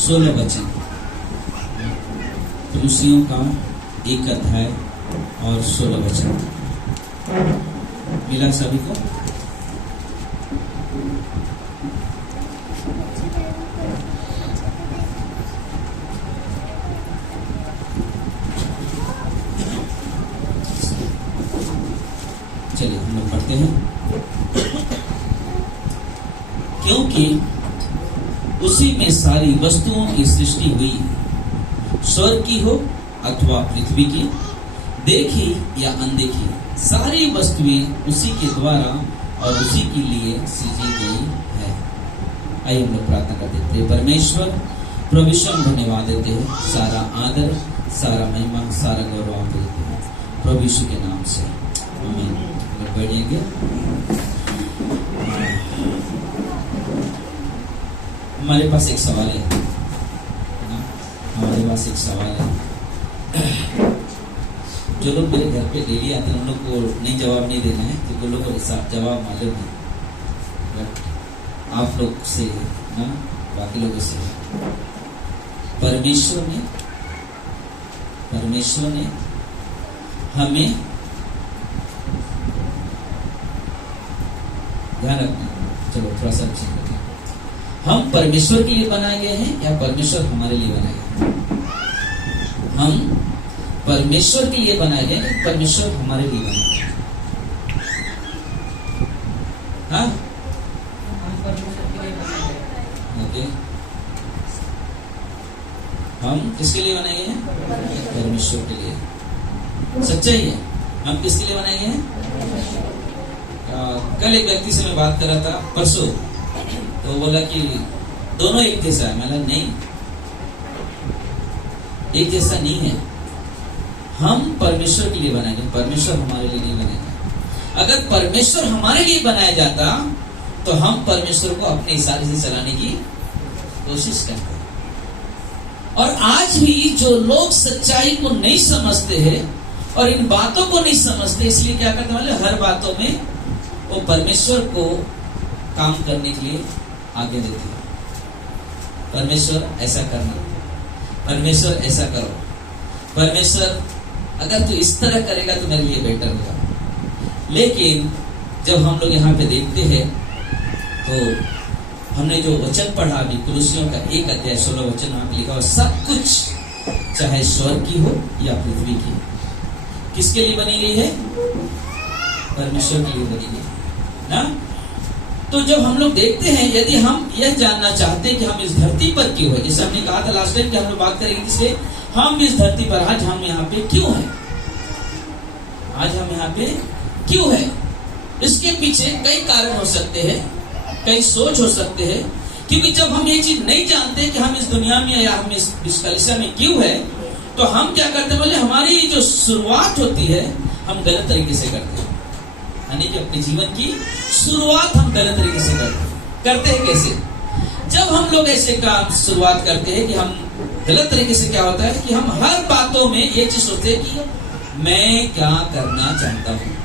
16 वचन, कुलुसियों का 1 अध्याय और 16 वचन। मिला सभी को? चलिए हम लोग पढ़ते हैं। क्योंकि उसी में सारी वस्तुओं की सृष्टि हुई, स्वर्ग की हो अथवा पृथ्वी की, देखी या अनदेखी, सारी वस्तुएं उसी के द्वारा और उसी के लिए सृजी गई है। आइए हम लोग प्रार्थना कर देते हैं। परमेश्वर प्रभु हम धन्यवाद देते हैं, सारा आदर, सारा महिमा, सारा गौरव आप देते हैं प्रभु यीशु के नाम से, आमीन। बढ़ेंगे। हमारे पास एक सवाल है, हमारे पास एक सवाल है। जो लोग मेरे घर पे डेली आते हैं उन लोग को नहीं जवाब नहीं देना है, तो वो लोग को जवाब मालूम है, बट आप लोग से ना बाकी लोगों से, परमेश्वर ने हमें, ध्यान रखना, चलो थोड़ा सा चेक करते हैं, हम परमेश्वर के लिए बनाए गए हैं या परमेश्वर हमारे लिए बनाए गए हैं? हम परमेश्वर के लिए बनाए गए हैं, परमेश्वर हमारे लिए बनाए गए हैं? हाँ, ओके। हम किसके लिए बनाए गए हैं? परमेश्वर के लिए। सच्चाई है, हम किसके लिए बनाए गए हैं? कल एक व्यक्ति से मैं बात कर रहा था परसों, तो बोला कि दोनों एक जैसा है। मैंने नहीं, एक जैसा नहीं है। हम परमेश्वर के लिए बनाए गए, परमेश्वर हमारे लिए नहीं बनेगा। अगर परमेश्वर हमारे लिए बनाया जाता तो हम परमेश्वर को अपने इशारे से चलाने की कोशिश करते हैं। और आज भी जो लोग सच्चाई को नहीं समझते हैं और इन बातों को नहीं समझते, इसलिए क्या करते हैं, हर बातों में वो परमेश्वर को काम करने के लिए आगे देते हैं। परमेश्वर ऐसा करना, परमेश्वर ऐसा करो, परमेश्वर अगर तू इस तरह करेगा तो मेरे लिए बेटर होगा। लेकिन जब हम लोग यहाँ पे देखते हैं तो हमने जो वचन पढ़ा अभी, कुलुसियों का 1 अध्याय 16 वचन वहां लिखा हो, सब कुछ चाहे स्वर्ग की हो या पृथ्वी की, किसके लिए बनी गई है? परमेश्वर के लिए बनी गई ना। तो जब हम लोग देखते हैं, यदि हम यह जानना चाहते हैं कि हम इस धरती पर क्यों है, जैसे हमने कहा था लास्ट टाइम कि हम लोग बात करेंगे किसलिए हम इस धरती पर, आज हम यहाँ पे क्यों हैं, आज हम यहाँ पे क्यों हैं, इसके पीछे कई कारण हो सकते हैं, कई सोच हो सकते हैं। क्योंकि जब हम ये चीज नहीं जानते कि हम इस दुनिया में या हम इस कलिसिया में क्यों है, तो हम क्या करते हैं, बोले हमारी जो शुरुआत होती है हम गलत तरीके से करते हैं। यानी कि अपने जीवन की शुरुआत हम गलत तरीके से करते हैं। कैसे? जब हम लोग ऐसे काम शुरुआत करते हैं कि हम गलत तरीके से, क्या होता है कि हम हर बातों में ये चीज सोचते हैं कि मैं क्या करना चाहता हूँ।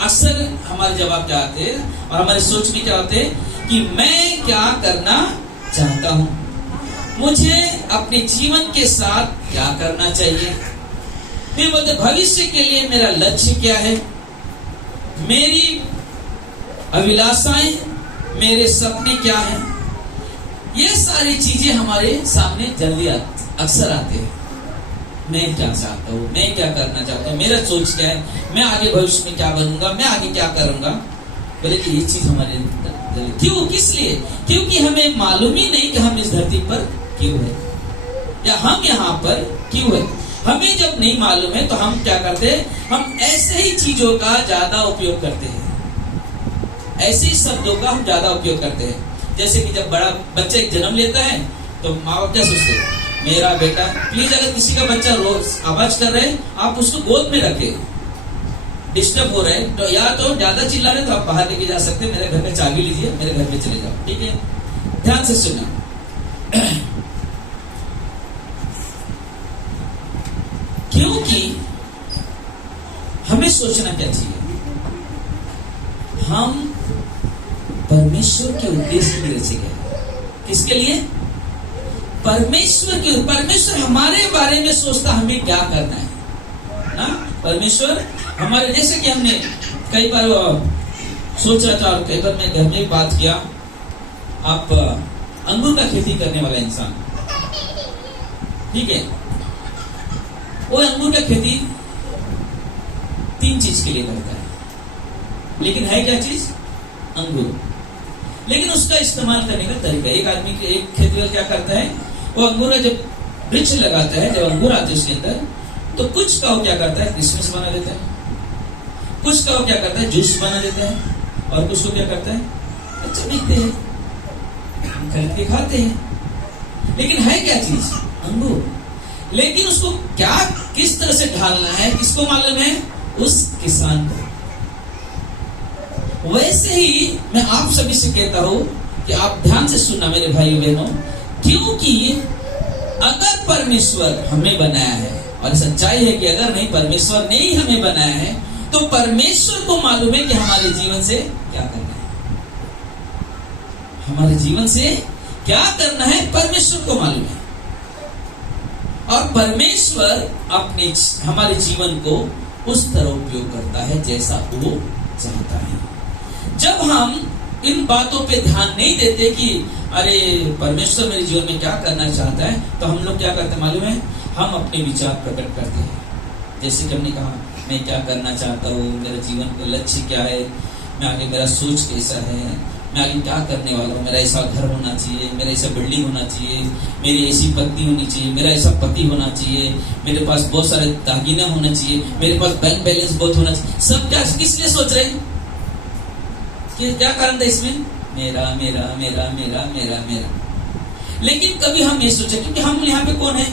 अक्सर हमारे जवाब क्या आते हैं और हमारे सोच में क्या होते हैं कि मैं क्या करना चाहता हूँ, मुझे अपने जीवन के साथ क्या करना चाहिए, फिर बोलते भविष्य के लिए मेरा लक्ष्य क्या है, मेरी अभिलाषाएं, मेरे सपने क्या हैं। ये सारी चीजें हमारे सामने जल्दी अक्सर आते हैं। मैं क्या चाहता हूँ, मैं क्या करना चाहता हूँ, मेरा सोच क्या है, मैं आगे भविष्य में क्या बनूंगा, मैं आगे क्या करूंगा। बोले कि ये चीज हमारे क्यों, किस लिए? क्योंकि हमें मालूम ही नहीं कि हम इस धरती पर क्यों है या हम यहाँ पर क्यों है। हमें जब नहीं मालूम है तो हम क्या करते हैं, हम ऐसे ही चीजों का ज्यादा उपयोग करते हैं, ऐसे ही शब्दों का हम ज्यादा उपयोग करते हैं। जैसे कि जब बड़ा बच्चा एक जन्म लेता है तो माँ बाप क्या सोचते हैं, मेरा बेटा, प्लीज अगर किसी का बच्चा रोज आवाज कर रहे हैं आप उसको गोद में रखे, डिस्टर्ब हो रहे हैं तो या तो ज्यादा चिल्ला रहे तो आप बाहर लेके जा सकते हैं, मेरे घर में चाबी लीजिए, मेरे घर में चले जाओ, ठीक है? ध्यान से सुनना। क्योंकि हमें सोचना क्या चाहिए, हम परमेश्वर के उद्देश्य के लिए रचे गए। किसके लिए? परमेश्वर हमारे बारे में सोचता हमें क्या करना है ना। परमेश्वर हमारे, जैसे कि हमने कई बार सोच रहा था और कई बार मैं घर में बात किया, आप अंगूर का खेती करने वाला इंसान, ठीक है, वो अंगूर का खेती 3 चीज के लिए करता है, लेकिन है क्या चीज? अंगूर। लेकिन उसका इस्तेमाल करने का तरीका, एक आदमी के एक खेती वाला क्या करता है, वो अंगूर का जब वृक्ष लगाता है, जब अंगूर आते हैं उसके अंदर, तो कुछ का वो क्या करता है, किशमिश बना देता है, कुछ का वो क्या करता है, जूस बना देता है, और कुछ को क्या करता है, अच्छा पीते हैं, खरीद के खाते हैं। लेकिन है क्या चीज? अंगूर। लेकिन उसको क्या, किस तरह से ढालना है, किसको मालूम है? उस किसान को। वैसे ही मैं आप सभी से कहता हूं कि आप ध्यान से सुनना मेरे भाई बहनों, क्योंकि अगर परमेश्वर हमें बनाया है, और सच्चाई है कि अगर नहीं परमेश्वर ने ही हमें बनाया है, तो परमेश्वर को मालूम है कि हमारे जीवन से क्या करना है, हमारे जीवन से क्या करना है परमेश्वर को मालूम है। और परमेश्वर अपने हमारे जीवन को उस तरह उपयोग करता है जैसा वो चाहता है। जब हम इन बातों पे ध्यान नहीं देते कि अरे परमेश्वर मेरे जीवन में क्या करना चाहता है, तो हम लोग क्या करते मालूम है, हम अपने विचार प्रकट करते हैं। जैसे कि हमने कहा, मैं क्या करना चाहता हूँ, मेरा जीवन का लक्ष्य क्या है, मैं आगे मेरा सोच कैसा है, मैं आगे क्या करने वाला हूँ, मेरा ऐसा घर होना चाहिए, मेरा ऐसा बिल्डिंग होना चाहिए, मेरी ऐसी पत्नी होनी चाहिए, मेरा ऐसा पति होना चाहिए, मेरे पास बहुत सारे दागिना होना चाहिए, मेरे पास बैंक बैलेंस बहुत होना चाहिए। सब क्या किस लिए सोच रहे हैं? कि क्या कारण था इसमें? मेरा मेरा मेरा मेरा मेरा मेरा। लेकिन कभी हम ये सोचे, क्योंकि हम यहाँ पे कौन है?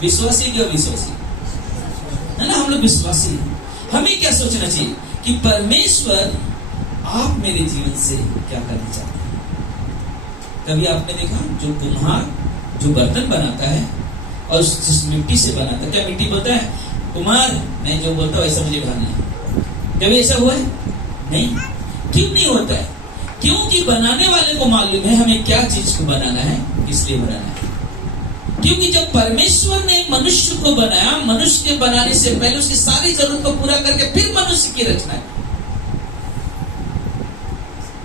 विश्वासी की अविश्वासी है ना, हम लोग विश्वासी हैं। हमें क्या सोचना चाहिए कि परमेश्वर आप मेरे जीवन से क्या करना चाहते हैं। कभी आपने देखा जो कुम्हार जो बर्तन बनाता है और जिस मिट्टी से बनाता है, क्या मिट्टी बोलता है कुम्हार मैं जो बोलता हूँ ऐसा मुझे ढालना है? कभी ऐसा हुआ है? नहीं। क्यों नहीं होता है? क्योंकि बनाने वाले को मालूम है हमें क्या चीज को बनाना है, इसलिए बनाना है। क्योंकि जब परमेश्वर ने मनुष्य को बनाया, मनुष्य के बनाने से पहले उसकी सारी जरूरत को पूरा करके फिर मनुष्य की रचना है।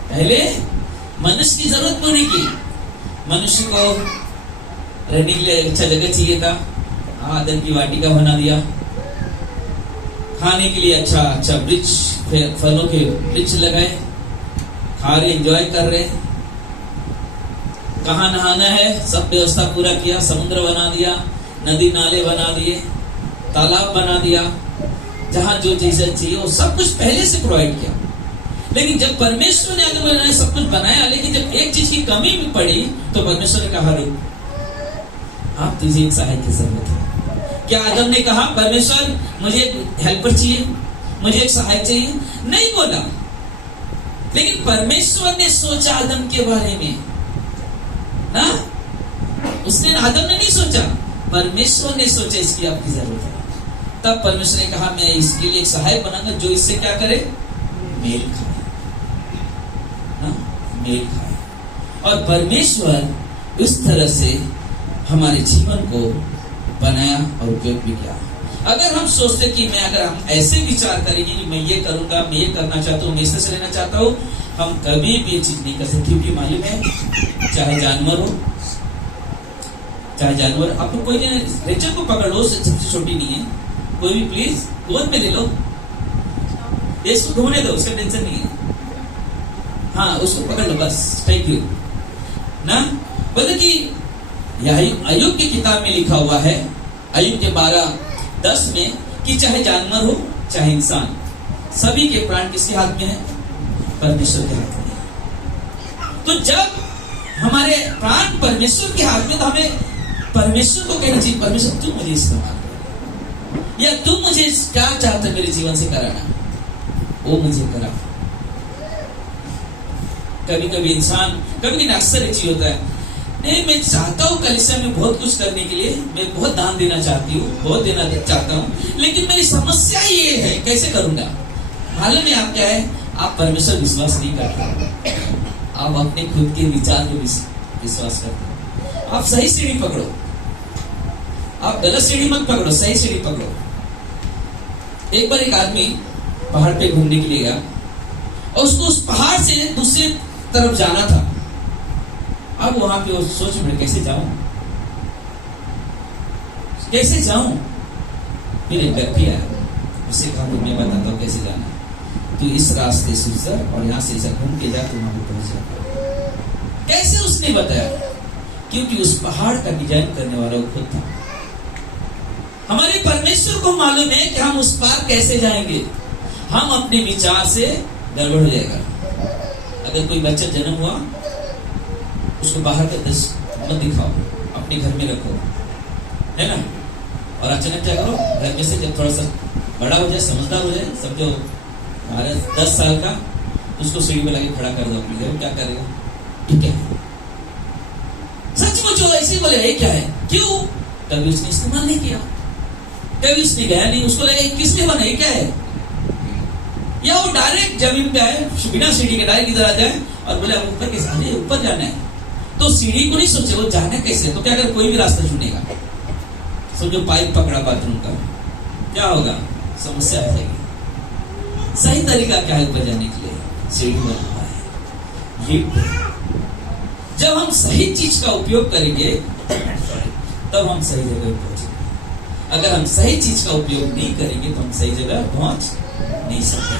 पहले मनुष्य की जरूरत पूरी की। मनुष्य को रहने के लिए अच्छा जगह चाहिए था, आदम की वाटिका बना दिया। खाने के लिए अच्छा अच्छा वृक्ष, फलों के वृक्ष लगाए, खा रहे, एंजॉय कर रहे। कहाँ नहाना है सब व्यवस्था पूरा किया, समुद्र बना दिया, नदी नाले बना दिए, तालाब बना दिया, जहां जो चीजें चाहिए वो सब कुछ पहले से प्रोवाइड किया। लेकिन जब परमेश्वर ने आदम ने सब कुछ बनाया, लेकिन जब एक चीज की कमी भी पड़ी तो परमेश्वर ने कहा रुक, आप तुझे एक सहायक की जरूरत है। क्या आदम ने कहा परमेश्वर मुझे एक हेल्पर चाहिए, मुझे एक सहायक चाहिए? नहीं बोला। लेकिन परमेश्वर ने सोचा आदम के बारे में ना, उसने आदम ने नहीं सोचा, परमेश्वर ने सोचा इसकी आपकी जरूरत है। तब परमेश्वर ने कहा मैं इसके लिए एक सहायक बनाऊंगा जो इससे क्या करे, मेल खाए ना, मेल खाए। और परमेश्वर इस तरह से हमारे जीवन को बनाया और उपयोग भी किया। अगर हम सोचते कि मैं, अगर हम ऐसे विचार करेंगे कि मैं ये करूंगा, मैं ये करना चाहता हूँ, मैं इससे रहना चाहता हूँ, हम कभी भी ये चीज नहीं कर सकते। क्योंकि मालूम है चाहे जानवर हो, चाहे जानवर, आपको कोई नहीं, रेचल को पकड़ लो, सबसे छोटी नहीं है, कोई भी प्लीज गोद में ले लो, इसको घूमने दो, उसका टेंशन नहीं है। हाँ उसको पकड़ लो बस, थैंक यू ना। बोले कि अय्यूब की किताब में लिखा हुआ है, अय्यूब के 12:10 में, कि चाहे जानवर हो चाहे इंसान, सभी के प्राण किसके हाथ में है? परमेश्वर के हाथ में। तो जब हमारे प्राण परमेश्वर के हाथ में, तो हमें परमेश्वर को कहना चाहिए परमेश्वर तू मुझे इस्तेमाल कर, या तू मुझे क्या चाहता है मेरे जीवन से कराना, वो मुझे करा। कभी कभी इंसान, कभी अक्सर एक चीज होता है, नहीं मैं चाहता हूँ कलीसिया में बहुत कुछ करने के लिए, मैं बहुत दान देना चाहती हूँ, बहुत देना चाहता हूँ, लेकिन मेरी समस्या ये है कैसे करूंगा। मालूम है आप क्या है, आप परमेश्वर विश्वास नहीं करते, आप अपने खुद के विचार को विश्वास करते हैं। आप सही सीढ़ी पकड़ो, आप गलत सीढ़ी मत पकड़ो, सही सीढ़ी पकड़ो। एक बार एक आदमी पहाड़ पे घूमने के लिए गया और उसको उस पहाड़ से दूसरी तरफ जाना था। अब वहां पे वो सोच में कैसे जाऊं, कैसे जाऊं। फिर एक व्यक्ति आया, उसे कहा मैं बताता हूं कैसे जाना। तू इस रास्ते से उतर और यहां से ऐसा घूम के जा, तू वहां पे पहुंच जा। कैसे उसने बताया? क्योंकि उस पहाड़ का डिजाइन करने वाला वो खुद था। हमारे परमेश्वर को मालूम है कि हम उस पार कैसे जाएंगे। हम अपने विचार से गड़बड़ हो जाएगा। अगर कोई बच्चा जन्म हुआ, उसको बाहर का दृश्य मत दिखाओ, अपने घर में रखो, है ना। और अचानक क्या करो, घर में से जब थोड़ा सा बड़ा हो जाए, समझदार हो जाए, समझो 10 साल का, उसको सीढ़ी पे लाके खड़ा कर दो अपने घर। क्या करेगा? ठीक है, सचमुच वो ऐसे बोले ये क्या है, क्यों? कभी उसने इस्तेमाल नहीं किया, कभी उसने गया नहीं, उसको लगा किसने बना, ये क्या है। या वो डायरेक्ट जमीन पे आए, बिना सीढ़ी के डायरेक्ट इधर आ जाए और बोले ऊपर कैसे, अरे ऊपर जाना है, तो सीढ़ी को नहीं सोचे वो जाना कैसे। तो क्या अगर कोई भी रास्ता चुनेगा, समझो पाइप पकड़ा बाथरूम का, क्या होगा, समस्या आ जाएगी। सही तरीका क्या है ऊपर जाने के लिए? सीढ़ी बना है, लिफ्ट। जब हम सही चीज का उपयोग करेंगे तब हम सही जगह पहुंचेंगे। अगर हम सही चीज का उपयोग नहीं करेंगे तो हम सही जगह पहुंच नहीं सकते।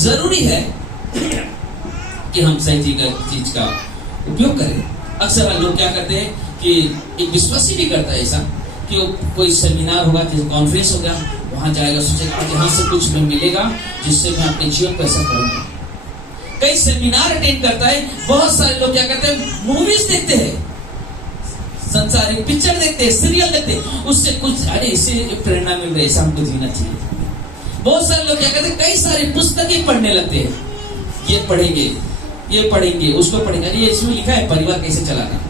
जरूरी है कि हम सही चीज का उपयोग करें। अक्सर लोग क्या करते हैं कि एक विश्वासी भी करता है ऐसा कि वो कोई सेमिनार होगा, जैसे कॉन्फ्रेंस होगा, वहां जाएगा, सोचेगा आज यहाँ से कुछ में मिलेगा जिससे मैं अपने जीवन को ऐसा करूंगा। कई सेमिनार अटेंड करता है। बहुत सारे लोग क्या करते हैं, मूवीज देखते हैं, संसारिक पिक्चर देखते हैं, सीरियल देखते हैं, उससे कुछ अरे इससे प्रेरणा मिल रही है, हमको जीना चाहिए। बहुत सारे लोग क्या करते हैं, कई सारी पुस्तकें पढ़ने लगते हैं, ये पढ़ेंगे, ये पढ़ेंगे, उसको पढ़ेंगे, अरे इसमें लिखा है परिवार कैसे चलाना,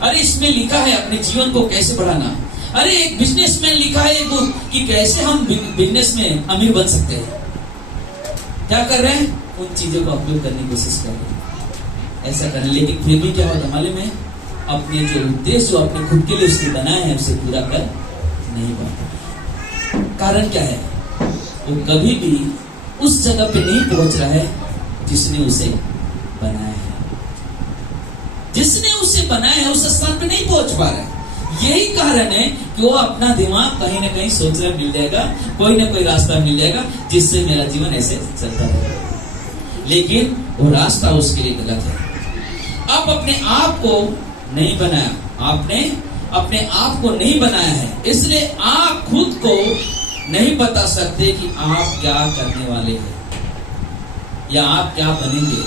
अरे इसमें लिखा है अपने जीवन को कैसे बढ़ाना, अरे एक बिजनेसमैन लिखा है बुक कि कैसे हम बिजनेस में अमीर बन सकते हैं। क्या कर रहे हैं? उन चीजों का उपयोग करने की कोशिश कर रहे हैं, ऐसा कर रहे हैं। लेकिन फिर भी क्या होता है मालूम है, अपने जो उद्देश्य जो अपने खुद के लिए उसने बनाए हैं उसे पूरा कर नहीं पाता। कारण क्या है? वो कभी भी उस जगह पे नहीं पहुंच रहा है जिसने उसे बनाया है। जिसने उसे बनाया है उस स्थान पे नहीं पहुंच पा रहा है। यही कारण है कि वो अपना दिमाग कहीं ना कहीं सोच रहा मिल जाएगा, कोई ना कोई रास्ता मिल जाएगा जिससे मेरा जीवन ऐसे चलता रहेगा। लेकिन वो रास्ता उसके लिए गलत है। आप अपने आप को नहीं बनाया, आपने अपने आप को नहीं बनाया है, इसलिए आप खुद को नहीं बता सकते कि आप क्या करने वाले हैं या आप क्या बनेंगे।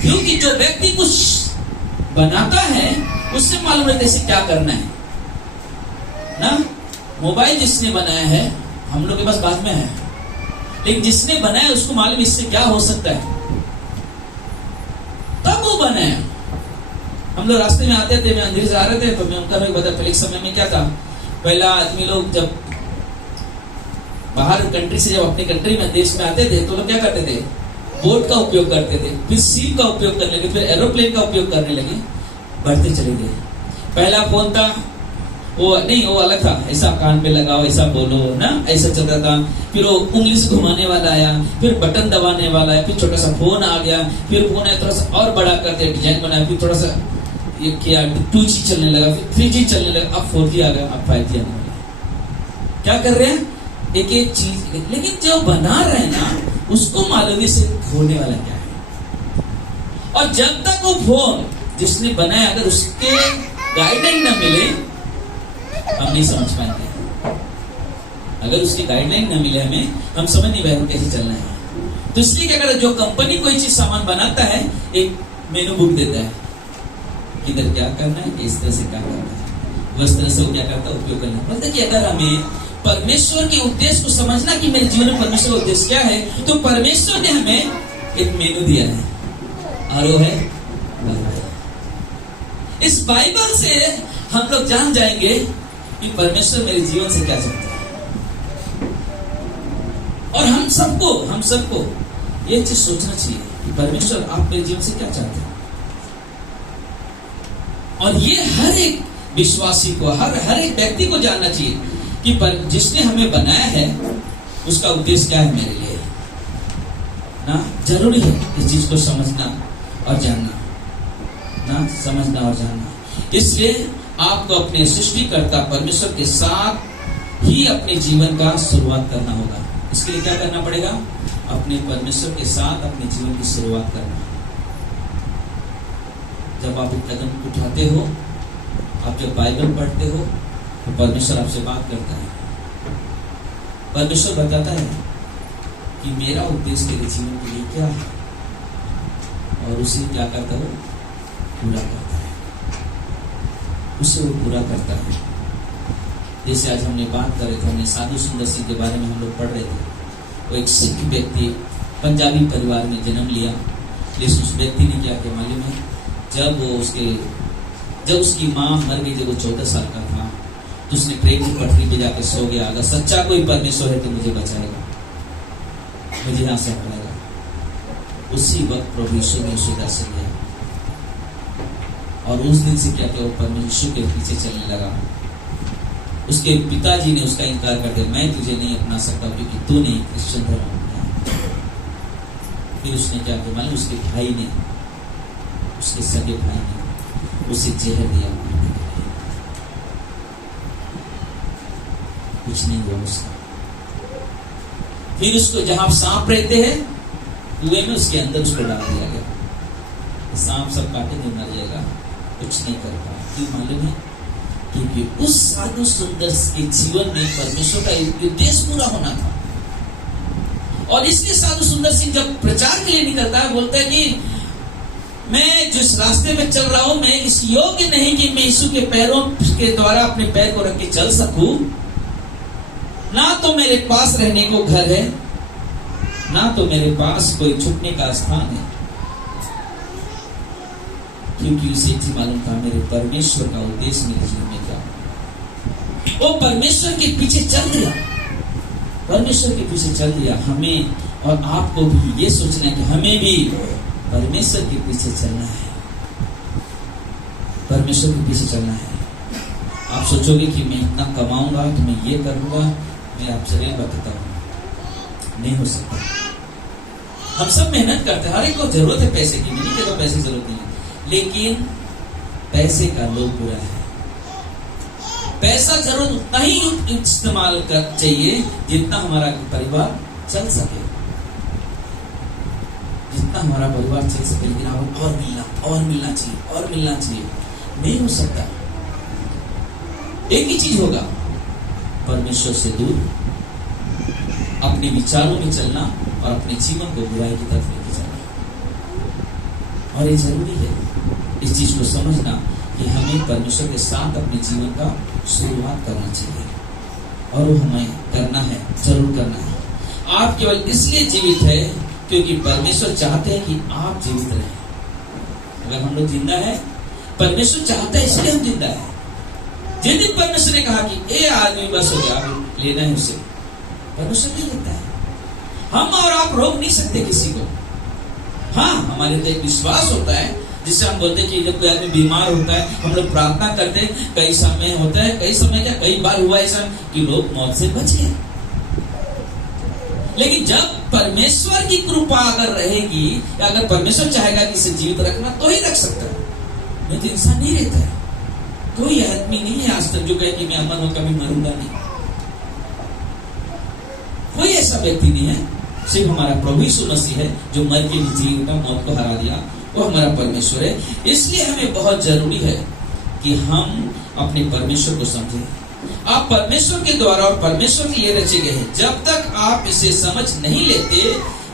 क्योंकि जो व्यक्ति कुछ बनाता है उससे मालूम रहता है इसे क्या करना है ना। मोबाइल जिसने बनाया है हम लोग के पास बाद में है, लेकिन जिसने बनाया उसको मालूम इससे क्या हो सकता है, तब वो बनाया। हम लोग रास्ते में आते थे, मैं अंधेरे से आ रहे थे तो मैं उनका बता, पहले समय में क्या था, पहला आदमी लोग जब बाहर कंट्री से जब अपने कंट्री में देश में आते थे तो लोग क्या करते थे, बोट का उपयोग करते थे, फिर सीप का उपयोग करने लगे, फिर एरोप्लेन का उपयोग करने लगे, बढ़ते चले गए। पहला फोन था वो नहीं, वो अलग था, ऐसा कान पे लगाओ, ऐसा बोलो ना, ऐसा चलता था। फिर वो उंगली से घुमाने वाला आया, फिर बटन दबाने वाला आया, फिर छोटा सा फोन आ गया, फिर फोन आया थोड़ा सा और बड़ा करते डिजाइन बनाया, फिर थोड़ा सा ये किया, 2G चलने लगा, फिर 3G चलने लगा, अब 4G आ गया, अब 5G आने वाला। क्या कर रहे हैं, एक एक चीज, लेकिन जो बना रहे हैं ना उसको मालूम से खोलने वाला क्या है। और जब तक वो फोन जिसने बनाया अगर उसके गाइडलाइन न मिले हम नहीं समझ पाएंगे। अगर उसकी गाइडलाइन न मिले हमें, हम समझ नहीं पाएंगे कैसे चलना है। तो इसलिए क्या करता, जो कंपनी कोई चीज सामान बनाता है एक मेनू बुक देता है, किधर क्या करना है, इस तरह से क्या करना है, उस तरह से वो क्या करता है, उपयोग करना है। मतलब कि अगर हमें परमेश्वर के उद्देश्य को समझना कि मेरे जीवन में परमेश्वर का उद्देश्य क्या है, तो परमेश्वर ने हमें एक मेनू दिया है और वो है बाइबल। इस बाइबल से हम लोग जान जाएंगे कि परमेश्वर मेरे जीवन से क्या चाहता है। और हम सबको ये चीज सोचना चाहिए कि परमेश्वर आप मेरे जीवन से क्या चाहते हैं। और ये हर एक विश्वासी को, हर एक व्यक्ति को जानना चाहिए कि जिसने हमें बनाया है उसका उद्देश्य क्या है मेरे लिए ना। जरूरी है इस चीज को समझना और जानना ना, समझना और जानना। इसलिए आपको अपने सृष्टिकर्ता परमेश्वर के साथ ही अपने जीवन का शुरुआत करना होगा। इसके लिए क्या करना पड़ेगा? अपने परमेश्वर के साथ अपने जीवन की शुरुआत करना। जब आप एक कदम उठाते हो, आप जब बाइबल पढ़ते हो, तो परमेश्वर आपसे बात करता है। परमेश्वर बताता है कि मेरा उद्देश्य तेरे जीवन के लिए क्या है, और उसे क्या करता है? पूरा करता है, उसे वो पूरा करता है। जैसे आज हमने बात कर रहे थे, हमने साधु सुंदर सिंह के बारे में हम लोग पढ़ रहे थे। वो एक सिख व्यक्ति पंजाबी परिवार में जन्म लिया, लेकिन उस व्यक्ति ने क्या किया मालूम है? जब उसकी माँ मर गई, जब वो 14 साल का था, तो उसने ट्रेन की पटरी पे जाकर सो गया। अगर सच्चा कोई परमेश्वर है तो मुझे बचाएगा, मुझे यहाँ से हटाएगा। उसी वक्त प्रभु यीशु ने उसे दर्शन दिया, और उस दिन से क्या किया? वो परमेश्वर के पीछे चलने लगा। उसके पिताजी ने उसका इनकार कर दिया, मैं तुझे नहीं अपना सकता क्योंकि तूने क्रिश्चियन धर्म अपनाया। फिर उसने क्या किया मालूम? उसके भाई ने, उसके सगे भाई ने उसे जहर दिया। कुछ नहीं हुआ उसका। फिर उसको जहां सांप रहते हैं कुएं में, उसके अंदर उसको डाल दिया गया। सांप सब काटेंगे, मर जाएगा, कुछ नहीं कर पाया। क्यों मालूम है? क्योंकि उस साधु सुंदर के जीवन में परमेश्वर का उद्देश्य पूरा होना था। और इसलिए साधु सुंदर सिंह जब प्रचार के लिए निकलता है, बोलता है कि मैं जिस रास्ते में चल रहा हूं, मैं इस योग्य नहीं कि मैं यीशु के पैरों के द्वारा अपने पैर को रख के चल सकूं। ना तो मेरे पास रहने को घर है, ना तो मेरे पास कोई छुपने का स्थान है। क्योंकि उसे एक चीज मालूम था, मेरे परमेश्वर का उद्देश्य मेरे जीवन में क्या। वो परमेश्वर के पीछे चल दिया, परमेश्वर के पीछे चल दिया। हमें और आपको भी ये सोचना है कि हमें भी परमेश्वर के पीछे चलना है, परमेश्वर के पीछे चलना है। आप सोचोगे कि मैं इतना कमाऊंगा तो मैं ये करूंगा, मैं आपसे नहीं बताता हूं, नहीं हो सकता। हम सब मेहनत करते हैं, हर एक को जरूरत है पैसे की, नहीं कहता पैसे की जरूरत नहीं है, लेकिन पैसे का लोभ बुरा है। पैसा जरूर उतना ही इस्तेमाल कर चाहिए जितना हमारा परिवार चल सके, जितना हमारा परिवार चल सके। लेकिन आप और मिलना चाहिए, और मिलना चाहिए, नहीं हो सकता। एक ही चीज होगा, परमेश्वर से दूर, अपने विचारों में चलना और अपने जीवन को बुराई की तरफ लेके जाना। और ये जरूरी है इस चीज को समझना कि हमें परमेश्वर के साथ अपने जीवन का शुरुआत करना चाहिए, और वो हमें करना है, जरूर करना है। आप केवल इसलिए जीवित है क्योंकि परमेश्वर चाहते हैं कि आप जीवित रहें। अगर हम लोग जिंदा है, परमेश्वर चाहता है, इसलिए हम जिंदा है। जिस दिन परमेश्वर ने कहा कि ए आदमी बस हो गया, आप लेना है उसे, परमेश्वर नहीं लेता है। हम और आप रोक नहीं सकते किसी को। हाँ, हमारे तो एक विश्वास होता है जिससे हम बोलते हैं कि जब कोई आदमी बीमार होता है, हम लोग प्रार्थना करते हैं। कई समय होता है, कई समय क्या, कई बार हुआ ऐसा कि लोग मौत से बच गए। लेकिन जब परमेश्वर की कृपा अगर रहेगी, या अगर परमेश्वर चाहेगा कि इसे जीवित रखना, तो ही रख सकता है, नहीं तो इंसान नहीं रहता है। कोई आदमी नहीं है आज तक जो कहे कि मैं अमर हूं, कभी मरूंगा नहीं। कोई ऐसा व्यक्ति नहीं है। सिर्फ हमारा प्रभु यीशु मसीह है जो मर के भी जी उठा, मौत को हरा दिया, वो हमारा परमेश्वर है। इसलिए हमें बहुत जरूरी है कि हम अपने परमेश्वर को समझें। आप परमेश्वर के द्वारा और परमेश्वर के लिए रचे गए हैं। जब तक आप इसे समझ नहीं लेते,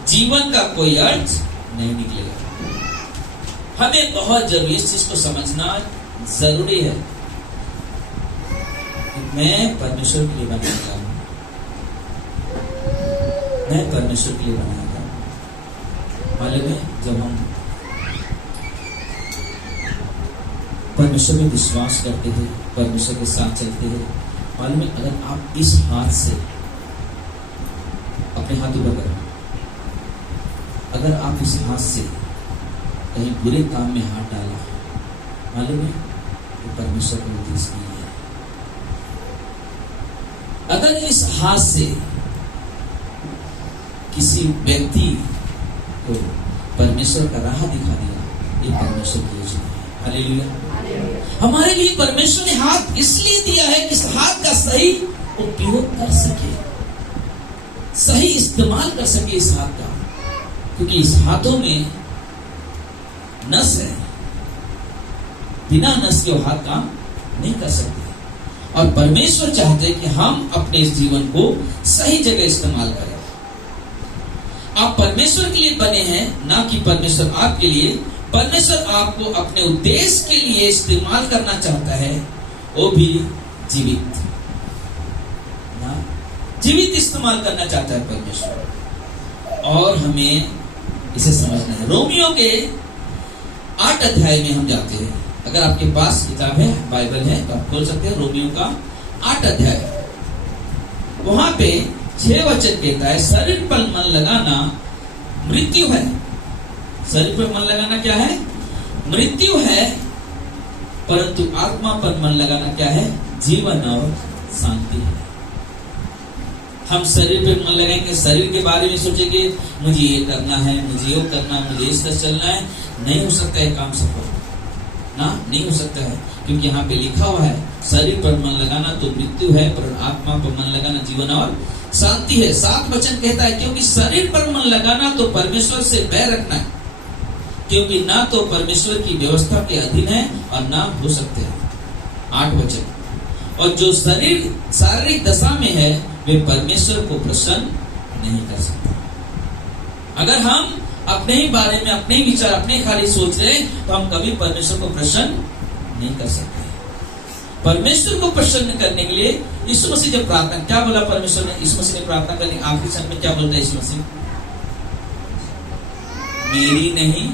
जीवन का कोई अर्थ नहीं निकलेगा। हमें बहुत जरूरी इस चीज को समझना जरूरी है। मैं परमेश्वर के लिए बनाया गया हूं, मैं परमेश्वर के लिए बनाया गया हूं। मालूम है, जब हम परमेश्वर में विश्वास करते हैं, परमेश्वर के साथ चलते हैं, मालूम है, अगर आप इस हाथ से अपने हाथ ऊपर करें, अगर आप इस हाथ से कहीं बुरे काम में हाथ डाला, मालूम है ये परमेश्वर का उद्देश्य नहीं है। अगर इस हाथ से किसी व्यक्ति को परमेश्वर का राह दिखा दिया, ये परमेश्वर की योजना है। हालेलुया। हमारे लिए परमेश्वर ने हाथ इसलिए दिया है कि इस हाथ का सही उपयोग कर सके, सही इस्तेमाल कर सके इस हाथ का, क्योंकि इस हाथों में नस है, बिना नस के वो हाथ काम नहीं कर सकते। और परमेश्वर चाहते हैं कि हम अपने इस जीवन को सही जगह इस्तेमाल करें। आप परमेश्वर के लिए बने हैं, ना कि परमेश्वर आपके लिए। परमेश्वर आपको अपने उद्देश्य के लिए इस्तेमाल करना चाहता है, वो भी जीवित ना, जीवित इस्तेमाल करना चाहता है परमेश्वर। और हमें इसे समझना है। रोमियो के 8 अध्याय में हम जाते हैं। अगर आपके पास किताब है, बाइबल है, तो आप खोल सकते हैं। रोमियो का 8 अध्याय, वहां पे 6 वचन कहता है, शरीर पर मन लगाना मृत्यु है। शरीर पर मन लगाना क्या है? मृत्यु है। परंतु आत्मा पर मन लगाना क्या है? जीवन और शांति है। हम शरीर पर मन लगाएंगे, शरीर के बारे में सोचेंगे, मुझे ये करना है, मुझे ये करना है, मुझे इस तरह चलना है, नहीं हो सकता है काम सफल ना, नहीं हो सकता है। क्योंकि यहाँ पे लिखा हुआ है, शरीर पर मन लगाना तो मृत्यु है, पर आत्मा पर मन लगाना जीवन और शांति है। 7 वचन कहता है, क्योंकि शरीर पर मन लगाना तो परमेश्वर से बैर रखना है, क्योंकि ना तो परमेश्वर की व्यवस्था के अधीन है और ना हो सकते हैं। 8 वचन। और जो शरीर शारीरिक दशा में है, वे परमेश्वर को प्रसन्न नहीं कर सकते। अगर हम अपने ही बारे में, अपने ही विचार, अपने खाली सोच रहे हैं, तो हम कभी परमेश्वर को प्रसन्न नहीं कर सकते। परमेश्वर को प्रसन्न करने के लिए यीशु मसीह जब प्रार्थना, क्या बोला परमेश्वर ने? यीशु मसीह ने प्रार्थना करने आखिरी क्षण में क्या बोलता है यीशु मसीह? मेरी नहीं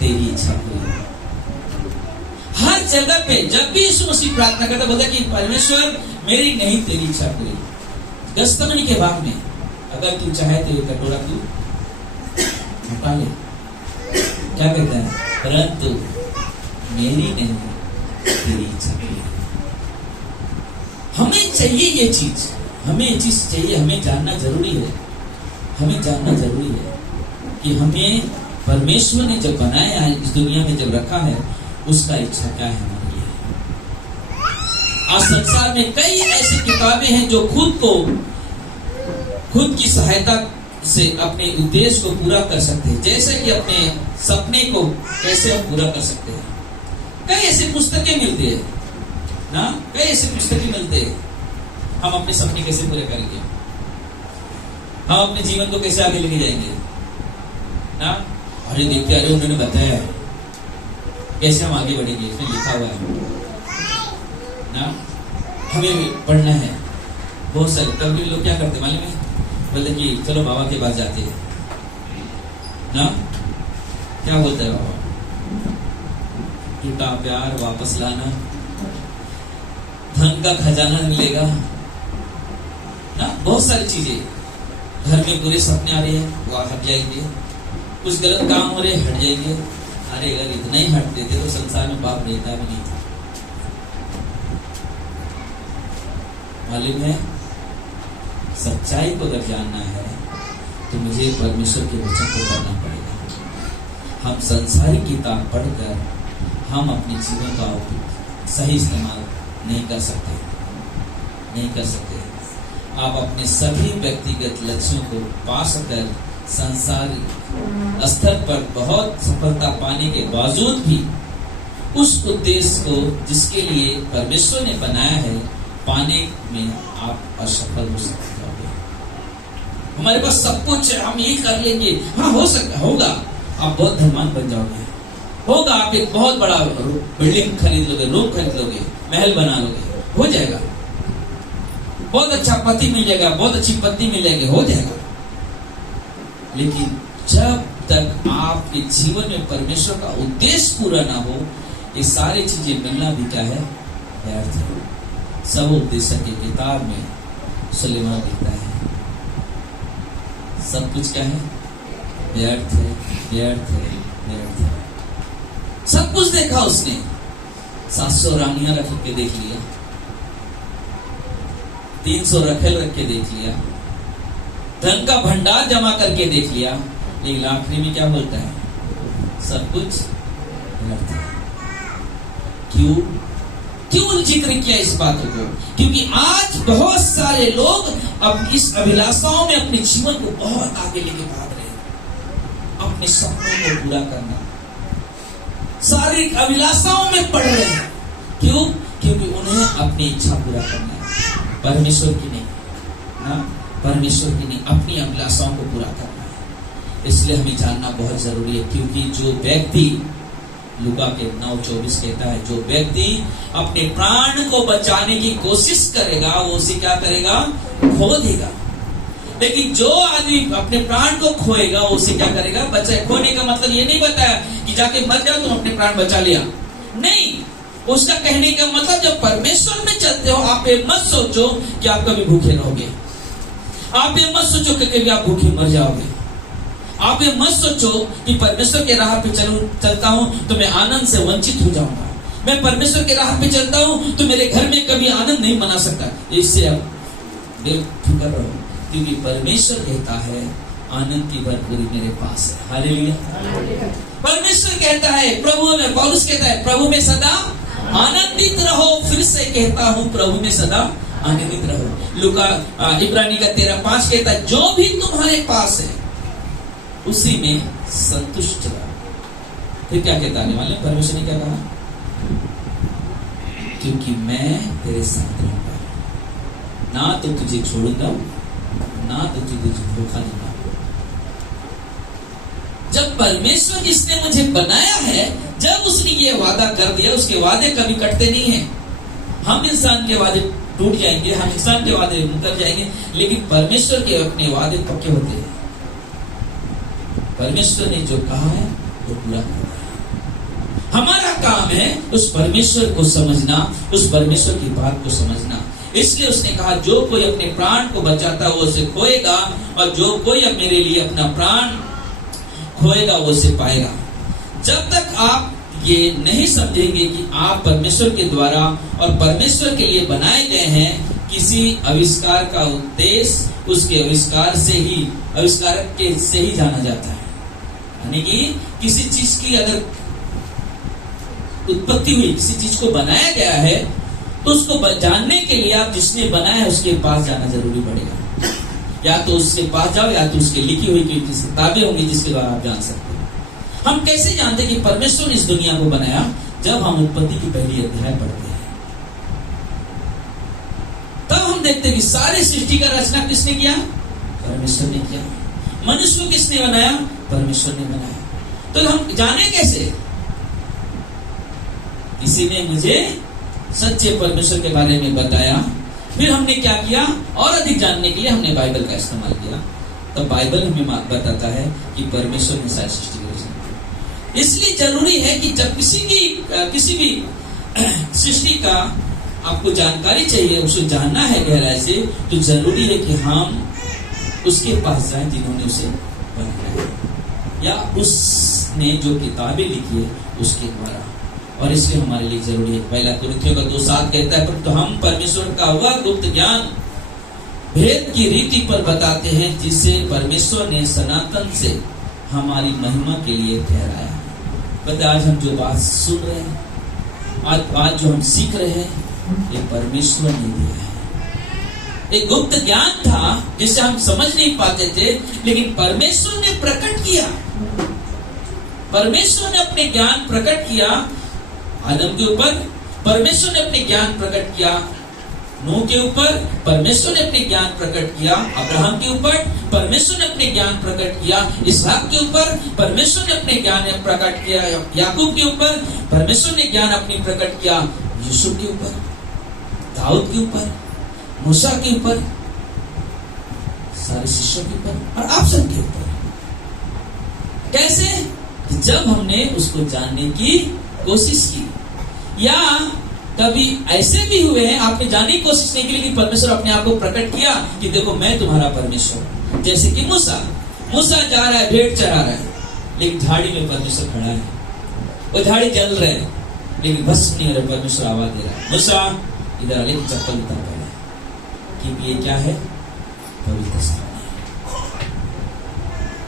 तेरी इच्छा पूरी। हर जगह पे जब भी यीशु मसीह प्रार्थना करता, बोलता कि परमेश्वर मेरी नहीं तेरी इच्छा पूरी। गस्तमनी के बाग में, अगर तू चाहे तो ये कटोरा तू हटा ले, क्या कहता है? परंतु मेरी नहीं तेरी इच्छा पूरी। हमें चाहिए ये चीज, हमें ये चीज चाहिए, हमें जानना जरूरी है। हमें जानना जरूरी है कि हमें परमेश्वर ने जब बनाया है, इस दुनिया में जब रखा है, उसका इच्छा क्या है हमारे लिए। आज संसार में कई ऐसी किताबें हैं जो खुद की सहायता से अपने उद्देश्य को पूरा कर सकते हैं, जैसे कि अपने सपने को कैसे हम पूरा कर सकते हैं। कई ऐसी पुस्तकें मिलती है ना, कई ऐसी पुस्तकें मिलते हैं। हम अपने सपने कैसे पूरे करेंगे, हम अपने जीवन को कैसे आगे लेके जाएंगे ना। अरे देखते, अरे उन्होंने बताया है कैसे हम आगे बढ़ेंगे, इसमें लिखा हुआ है ना, हमें पढ़ना है। बहुत सारे कभी लोग क्या करते मालूम है, बोलते कि चलो बाबा के पास जाते हैं ना। क्या बोलता है बाबा? टूटा प्यार वापस लाना, धन का खजाना मिलेगा ना, बहुत सारी चीजें। घर में बुरे सपने आ रहे हैं, वो हट जाएंगे। कुछ गलत काम हो रहे, हट जाएंगे। अरे अगर इतना ही हट देते तो संसार में पाप रहता भी नहीं था। मालूम है, सच्चाई को अगर जानना है तो मुझे परमेश्वर के वचन को पढ़ना पड़ेगा। हम संसारी किताब पढ़कर हम अपने जीवन का सही इस्तेमाल नहीं कर सकते, नहीं कर सकते। आप अपने सभी व्यक्तिगत लक्ष्यों को पा सकर संसारिक स्तर पर बहुत सफलता पाने के बावजूद भी उस उद्देश्य को जिसके लिए परमेश्वर ने बनाया है पाने में आप असफल हो सकते हो। हमारे पास सब कुछ है, हम ये कर लेंगे, हाँ हो सकता होगा, आप बहुत धनवान बन जाओगे, होगा, आप एक बहुत बड़ा बिल्डिंग खरीद लोगे, रूम खरीद लोगे, महल बना लोगे, हो जाएगा, बहुत अच्छा पति मिल जाएगा, बहुत अच्छी पत्नी मिल जाएगी, हो जाएगा। लेकिन जब तक आपके जीवन में परमेश्वर का उद्देश्य पूरा ना हो, ये सारी चीजें मिलना भी क्या है? व्यर्थ है। सब उद्देश्य की किताब में सुलेमान लिखता है, सब कुछ क्या है? व्यर्थ है, व्यर्थ है, व्यर्थ है। सब कुछ देखा उसने, 700 रानियां रख के देख लिया, 300 रखेल रख के देख लिया, धन का भंडार जमा करके देख लिया, लेकिन आखिरी में क्या बोलता है? सब कुछ व्यर्थ है। क्यों जिक्र किया इस बात को? क्योंकि आज बहुत सारे लोग अब इस अभिलाषाओं में अपने जीवन को बहुत आगे लेके भाग रहे हैं, अपने सपनों को पूरा करना, शारीरिक अभिलाषाओं में पड़ रहे हैं। क्यों? क्योंकि उन्हें अपनी इच्छा पूरा करना है, परमेश्वर की नहीं ना, परमेश्वर की नहीं, अपनी अभिलाषाओं को पूरा करना है। इसलिए हमें जानना बहुत जरूरी है, क्योंकि जो व्यक्ति, लूका के 9:24 कहता है, जो व्यक्ति अपने प्राण को बचाने की कोशिश करेगा वो उसे क्या करेगा? खो देगा। लेकिन जो आदमी अपने प्राण को खोएगा वो उसे क्या करेगा? बचाए। खोने का मतलब ये नहीं बताया कि जाके मर जाओ तुम अपने प्राण बचा लिया, नहीं। उसका कहने का मतलब जब परमेश्वर में चलते हो आप ये मत सोचो कि आप कभी भूखे रहोगे, आप ये मत सोचो कि कभी आप भूखे मर जाओगे, आप ये मत सोचो कि परमेश्वर के राह पे चलता हूं तो मैं आनंद से वंचित हो जाऊंगा, मैं परमेश्वर के राह पे चलता हूं तो मेरे घर में कभी आनंद नहीं मना सकता। इससे आप बेफिक्र रहो, क्योंकि परमेश्वर कहता है आनंद की भरपूरी मेरे पास है। हालेलुया। परमेश्वर कहता है प्रभु में, पौलुस कहता है प्रभु में सदा आनंदित रहो। फिर से कहता हूं प्रभु में सदा आनंदित रहो। लूका इब्रानी का 13:5 कहता है जो भी तुम्हारे पास है उसी में संतुष्ट रहो। फिर क्या कहता है मालूम? परमेश्वर ने क्या कहा? क्योंकि मैं तेरे साथ रहूंगा, ना तो तुझे छोड़ूंगा ना तो तुझे धोखा दूंगा। जब परमेश्वर जिसने मुझे बनाया है, जब उसने ये वादा कर दिया, उसके वादे कभी कटते नहीं है। हम इंसान के वादे टूट जाएंगे, हम इंसान के वादे मुकर जाएंगे, लेकिन परमेश्वर के अपने वादे पक्के होते हैं। परमेश्वर ने जो कहा है वो पूरा करना है। हमारा काम है उस परमेश्वर को समझना, उस परमेश्वर की बात को समझना। इसलिए उसने कहा जो कोई अपने प्राण को बचाता है वो उसे खोएगा, और जो कोई अब मेरे लिए अपना प्राण खोएगा वो उसे पाएगा। जब तक आप ये नहीं समझेंगे कि आप परमेश्वर के द्वारा और परमेश्वर के लिए बनाए गए हैं, किसी आविष्कार का उद्देश्य उसके आविष्कार से ही, आविष्कारक के से ही जाना जाता है। यानी कि किसी चीज की अगर उत्पत्ति हुई, किसी चीज को बनाया गया है, तो उसको जानने के लिए आप जिसने बनाया है उसके पास जाना जरूरी पड़ेगा। या तो उसके पास जाओ या तो उसकी लिखी हुई कोई किताबें होंगी जिसके द्वारा आप जान सकते हैं। हम कैसे जानते कि परमेश्वर ने इस दुनिया को बनाया? जब हम उत्पत्ति की पहली अध्याय पढ़ते हैं, तब हम देखते हैं कि सारे सृष्टि का रचना किसने किया? परमेश्वर ने किया। मनुष्य को किसने बनाया? परमेश्वर ने बनाया। तो हम जाने कैसे? किसी ने मुझे सच्चे परमेश्वर के बारे में बताया, फिर हमने क्या किया? और अधिक जानने के लिए हमने बाइबल का इस्तेमाल किया। तो बाइबल हमें बताता है कि परमेश्वर ने सारी सृष्टि की रचना की। इसलिए जरूरी है कि जब किसी भी सृष्टि का आपको जानकारी चाहिए, उसे जानना है गहराई से, तो जरूरी है कि हम उसके पास जाएं जिन्होंने उसे बनाया है, या उसने जो किताबें लिखी है उसके द्वारा। और इसलिए हमारे लिए जरूरी है। पहला कुरिन्थियों का 2:7 कहता है परंतु हम परमेश्वर का वह गुप्त ज्ञान भेद की रीति पर बताते हैं जिसे परमेश्वर ने सनातन से हमारी महिमा के लिए ठहराया। पता आज हम जो बात सुन रहे हैं, आज जो हम सीख रहे हैं, ये परमेश्वर ने दिया है। एक गुप्त ज्ञान था जिसे हम समझ नहीं पाते थे, लेकिन परमेश्वर ने प्रकट किया। परमेश्वर ने अपने ज्ञान प्रकट किया आदम के ऊपर, परमेश्वर ने अपने ज्ञान प्रकट किया नूह के ऊपर, परमेश्वर ने अपने ज्ञान प्रकट किया अब्राहम के ऊपर, परमेश्वर ने अपने ज्ञान प्रकट किया इसहाक के ऊपर, परमेश्वर ने अपने ज्ञान प्रकट किया याकूब के ऊपर, परमेश्वर ने ज्ञान अपनी प्रकट किया यूसुफ के ऊपर, दाऊद के ऊपर, मूसा के ऊपर, सारे शिष्यों के ऊपर और आप सब के ऊपर। कैसे? जब हमने उसको जानने की कोशिश की। या कभी ऐसे भी हुए हैं आपने जानने की कोशिश नहीं की, लेकिन परमेश्वर अपने आप को प्रकट किया कि देखो मैं तुम्हारा परमेश्वर हूं। जैसे कि मूसा जा रहा है, भेंट चढ़ा रहा है, लेकिन झाड़ी में परमेश्वर खड़ा है, वो झाड़ी जल रहे हैं, लेकिन बस नहीं हो रहा, परमेश्वर आवाज दे रहा है, मूसा इधर आले चप्पल उतार पड़ा है, कि ये क्या है, पवित्र स्थान है।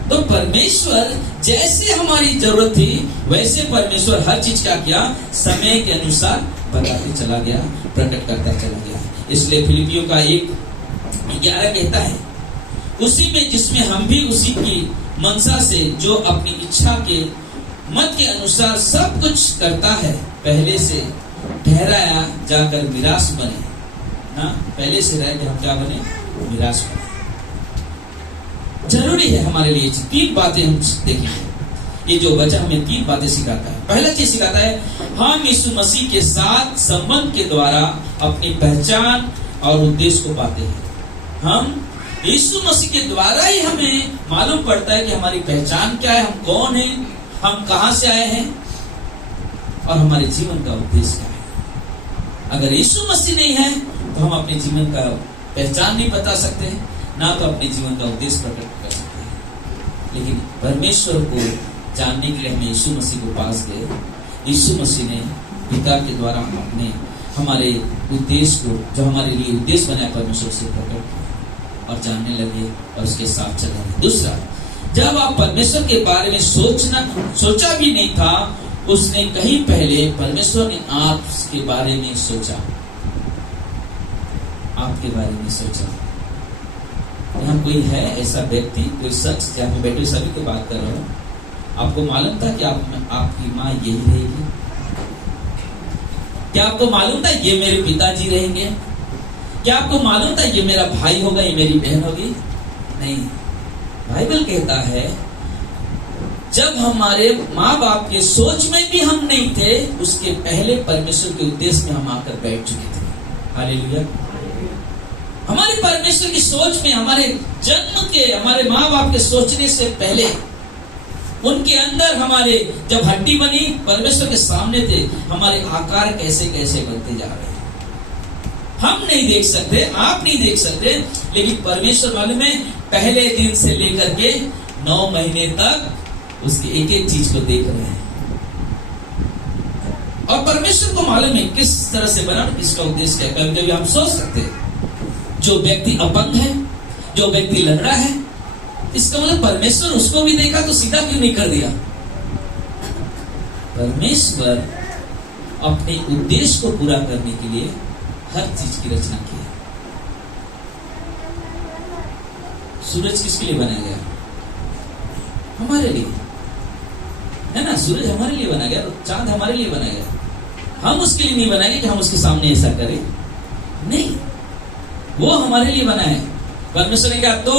तो परमेश्वर जैसे हमारी जरूरत थी वैसे परमेश्वर हर चीज का क्या समय के अनुसार बताते चला गया, प्रकट करता चला गया। इसलिए फिलिपियों का 1:11 कहता है, उसी में जिसमें हम भी उसी की मनसा से जो अपनी इच्छा के मत के अनुसार सब कुछ करता है, पहले से ठहराया जाकर मिरास बने। हाँ, पहले से रह के हम क्या बने, मिरास बने। जरूरी है हमारे लिए 3 बातें हम देखेंगे। ये जो वचन हमें 3 बातें सिखाता है। पहला चीज सिखाता है, हम यीशु मसीह के साथ संबंध के द्वारा अपनी पहचान और उद्देश्य को पाते हैं। हम यीशु मसीह के द्वारा ही हमें मालूम पड़ता है कि हमारी पहचान क्या है, हम कौन हैं, हम कहां से आए हैं और हमारे जीवन का उद्देश्य क्या है। अगर यीशु मसीह नहीं है तो हम अपने जीवन का पहचान नहीं बता सकते, ना तो अपने जीवन का उद्देश्य प्रकट कर सकते हैं। लेकिन परमेश्वर को जानने के लिए हमें यीशु मसीह को पास गए। यीशु मसीह ने पिता के द्वारा अपने हमारे उद्देश्य को, जो हमारे लिए उद्देश्य बनाया, परमेश्वर से प्रकट किया और जानने लगे और उसके साथ चले। दूसरा, जब आप परमेश्वर के बारे में सोचा भी नहीं था, उसने कहीं पहले परमेश्वर ने आपके बारे में सोचा, आपके बारे में सोचा। यहाँ कोई है ऐसा व्यक्ति, कोई शख्स, जहाँ पे बैठे सभी को बात कर रहा हूँ, आपको मालूम था कि आपकी माँ यही रहेगी? क्या आपको मालूम था ये मेरे पिताजी रहेंगे? क्या आपको मालूम था ये मेरा भाई होगा, ये मेरी बहन होगी? नहीं। बाइबल कहता है, जब हमारे माँ बाप के सोच में भी हम नहीं थे, उसके पहले परमेश्वर के उद्देश्य में हम आकर बैठ चुके थे। हालेलुया। हमारे परमेश्वर की सोच में, हमारे जन्म के, हमारे माँ बाप के सोचने से पहले उनके अंदर हमारे जब हड्डी बनी, परमेश्वर के सामने थे, हमारे आकार कैसे कैसे बनते जा रहे हैं हम नहीं देख सकते, आप नहीं देख सकते, लेकिन परमेश्वर मालूम है, पहले दिन से लेकर के 9 महीने तक उसकी एक एक चीज को देख रहे हैं। और परमेश्वर को मालूम है किस तरह से बनाना, किसका उद्देश्य है। कभी कभी हम सोच सकते हैं, जो व्यक्ति अपंग है, जो व्यक्ति लंगड़ा है, इसका मतलब परमेश्वर उसको भी देखा तो सीधा क्यों नहीं कर दिया? परमेश्वर अपने उद्देश्य को पूरा करने के लिए हर चीज की रचना की है। सूरज किसके लिए बनाया गया? हमारे लिए, है ना? सूरज हमारे लिए बनाया गया, तो चांद हमारे लिए बनाया गया। हम उसके लिए नहीं बनाएंगे कि हम उसके सामने ऐसा करें, नहीं, वो हमारे लिए बना है। परमेश्वर ने कहा तो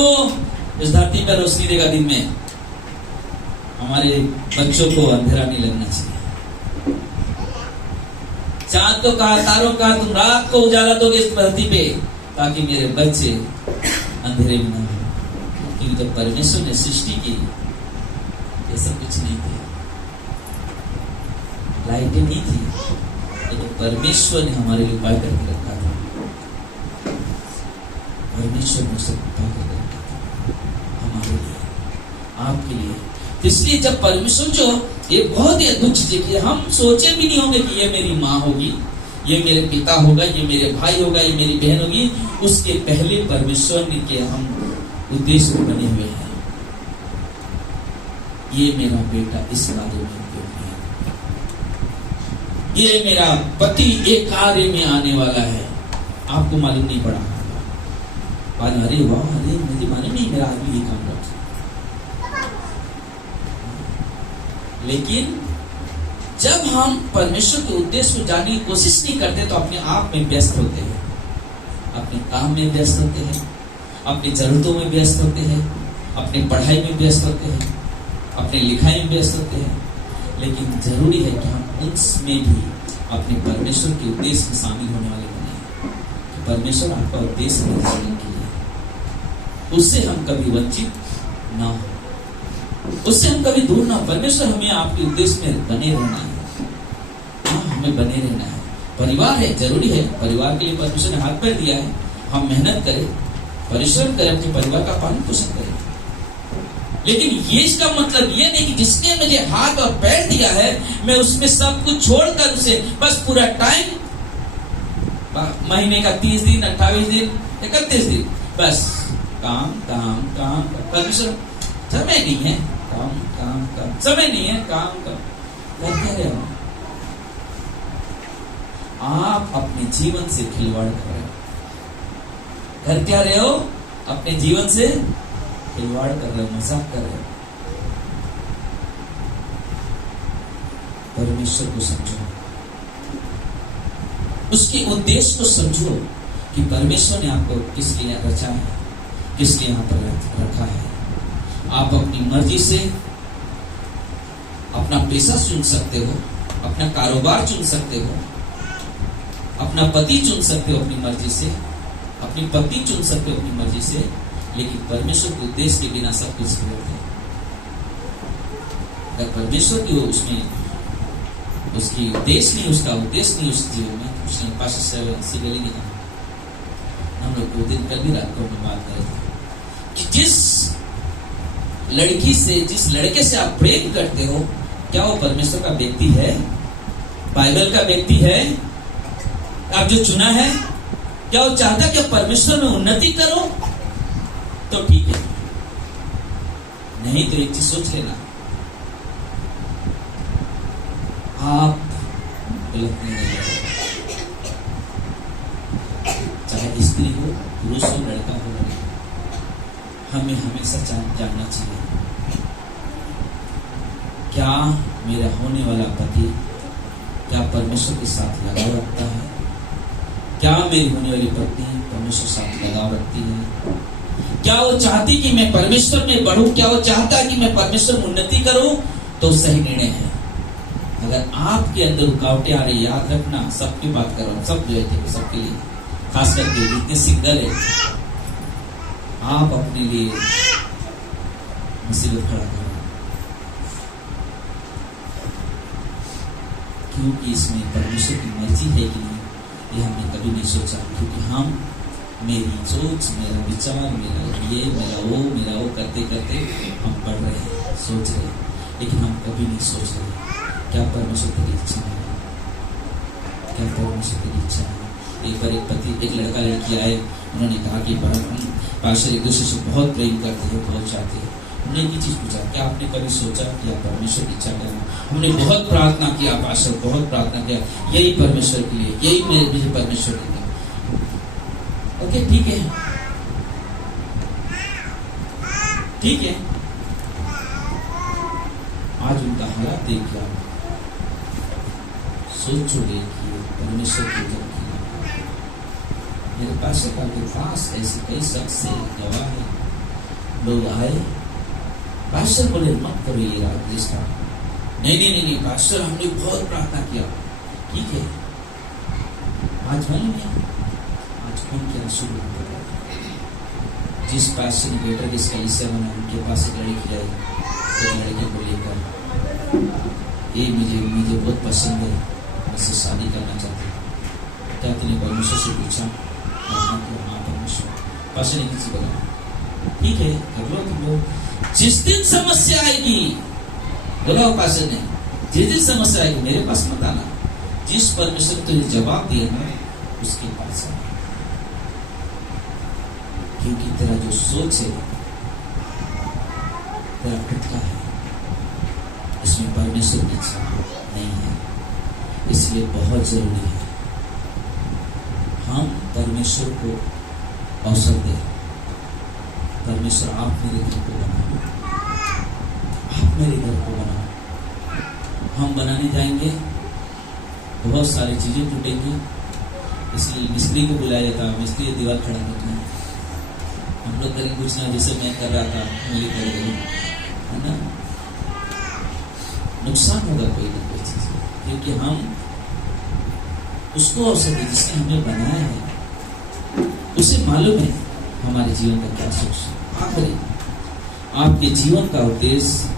इस धरती पर रोशनी देगा दिन में, हमारे बच्चों को अंधेरा नहीं लगना चाहिए। चांद को कहा, तारों का तुम रात को उजाला दोगे इस धरती पे, ताकि मेरे बच्चे अंधेरे में न हो। क्योंकि तो परमेश्वर ने सृष्टि की, ऐसा कुछ नहीं था, लाइटें नहीं थी, लेकिन तो परमेश्वर ने हमारे लिए उपाय करके रखा था। परमेश्वर ने उसे उपाय करके रखा था हमारे लिए, आपके लिए। इसलिए जब परमेश्वर, जो ये बहुत ही अद्भुत चीज है कि हम सोचे भी नहीं होंगे कि ये मेरी माँ होगी, ये मेरे पिता होगा, ये मेरे भाई होगा, ये मेरी बहन होगी, उसके पहले परमेश्वर ने के हम उद्देश्य में बने हुए हैं। ये मेरा बेटा इस कार्य में उपयोगी है, ये मेरा पति एक कार्य में आने वाला है। आपको मालूम नहीं पड़ा, अरे वाह, अरे मुझे मालूम नहीं मेरा आदमी ये काम करता। लेकिन जब हम परमेश्वर के उद्देश्य को जानने की कोशिश नहीं करते तो अपने आप में व्यस्त होते हैं, अपने काम में व्यस्त होते हैं, अपनी जरूरतों में व्यस्त होते हैं, अपनी पढ़ाई में व्यस्त होते हैं, अपनी लिखाई में व्यस्त होते हैं। लेकिन जरूरी है कि हम उसमें भी अपने परमेश्वर के उद्देश्य में शामिल होने वाले बने। परमेश्वर आपका उद्देश्य है जीवन के लिए, उससे हम कभी वंचित ना हो, उससे हम कभी दूर ना हो। परमेश्वर हमें आपके उद्देश्य में बने रहना है, हमें बने रहना है। परिवार है, जरूरी है, परिवार के लिए परमेश्वर ने हाथ पैर दिया है। हम मेहनत करें, परिश्रम करें, अपने परिवार का पालन पोषण करें। लेकिन ये इसका मतलब ये नहीं कि जिसने मुझे हाथ और पैर दिया है मैं उसमें सब कुछ छोड़कर उसे बस पूरा टाइम, महीने का 30 दिन, 28 दिन, 31 दिन बस काम काम काम। परमेश्वर समय नहीं है, काम काम काम, समय नहीं है, काम काम कर रहे हो। आप अपने जीवन से खिलवाड़ कर रहे हो। कर क्या रहे हो? अपने जीवन से खिलवाड़ कर रहे हो, मजाक कर रहे हो। परमेश्वर को समझो, उसके उद्देश्य को समझो कि परमेश्वर ने आपको किस लिए रचा है, किस लिए यहाँ पर रखा है। आप अपनी मर्जी से अपना पेशा चुन सकते हो, अपना कारोबार चुन सकते हो, अपना पति चुन सकते हो अपनी मर्जी से, अपनी पत्नी चुन सकते हो अपनी मर्जी से, लेकिन परमेश्वर के उद्देश्य के बिना सब कुछ गलत है। अगर परमेश्वर की उसमें उसकी उद्देश्य नहीं, उसका उद्देश्य नहीं उस जीवन में, उसने पास से गली नहीं कहा। हम लोग 2 दिन कल भी रात को बात कर रहे थे कि जिस लड़की से, जिस लड़के से आप प्रेम करते हो, क्या वो परमेश्वर का व्यक्ति है, बाइबल का व्यक्ति है? आप जो चुना है, क्या वो चाहता कि परमेश्वर में उन्नति करो? तो ठीक है, नहीं तो एक चीज सोच लेना, आप गलत नहीं है। चाहे स्त्री हो, पुरुष हो, लड़का हो, लड़की, हमें हमेशा जानना चाहिए क्या मेरा होने वाला पति क्या परमेश्वर के साथ लगाव रखता है, क्या मेरी होने वाली पत्नी परमेश्वर के साथ लगाव रखती है, क्या वो चाहती कि मैं परमेश्वर में बढ़ूं, क्या वो चाहता है कि मैं परमेश्वर में उन्नति करूं? तो सही निर्णय है। अगर आपके अंदर रुकावटें आ रही, याद रखना, सबकी बात कर रहा हूं, सब जो है सबके लिए, खास करके जितने सिंगल है, आप अपने लिए मुसीबत खड़ा करो, क्योंकि इसमें परमेश्वर की मर्जी है कि नहीं, ये हमने कभी नहीं सोचा। क्योंकि हम, मेरी सोच, मेरा विचार, मेरा वो करते करते हम पढ़ रहे हैं, सोच रहे हैं, लेकिन हम कभी नहीं सोच रहे क्या परमेश्वर की इच्छा है, क्या परमेश्वर की इच्छा है। एक बार एक पति, एक लड़का लड़की आए, उन्होंने कहा कि हम पास्टर एक दूसरे से बहुत प्रेम करते हैं, बहुत चाहते हैं। हमने एक चीज पूछा, क्या आपने कभी सोचा कि आप परमेश्वर की इच्छा करें? हमने बहुत प्रार्थना किया पास्टर, बहुत प्रार्थना किया, यही परमेश्वर के लिए, यही मुझे परमेश्वर के लिए। ओके, ठीक है, ठीक है। आज उनका हालात देख के आप सोचोगे कि परमेश्वर की जब मेरे पास्टर के पास ऐसे कई शख्स से गवाह है, लोग आए, पास्टर बोले मत करो ये राजेश का, नहीं पास्टर हमने बहुत प्रार्थना किया। ठीक है, आज मालूम है आज कौन क्या शुरू होता है? जिस पास्टर ने बेटा की कलीसिया बना, उनके पास एक लड़की आई, तो लड़के को लेकर ये मुझे बहुत पसंद है, मुझसे शादी करना चाहती हूँ, क्या तूने परमेश्वर से पूछा? हाँ परमेश्वर। पास्टर ने किसी बोला ठीक है कर लो तुम लोग, जिस दिन समस्या आएगी, बोला पास्टर ने, जिस दिन समस्या आएगी मेरे पास मत आना, जिस परमेश्वर ने तुझे जवाब दिया ना उसके पास आना, क्योंकि तेरा जो सोच है तेरा खुद का है, इसमें परमेश्वर की इच्छा नहीं है। इसलिए बहुत जरूरी है हम परमेश्वर को अवसर दें। परमेश्वर आप मेरे घर को बनाओ, आप मेरे घर को बनाओ। हम बनाने जाएंगे, बहुत सारी चीजें टूटेंगी, इसलिए मिस्त्री को बुलाया जाता है, मिस्त्री दीवार खड़ा करना है। हम लोग करें कुछ ना, जैसे मैं कर रहा था, मुझे कर गई है ना, नुकसान होगा कोई ना कोई चीज, क्योंकि हम उसको अवसर दे जिसने हमें बनाया है, उसे मालूम है हमारे जीवन का क्या सोच। आखिरी आपके जीवन का उद्देश्य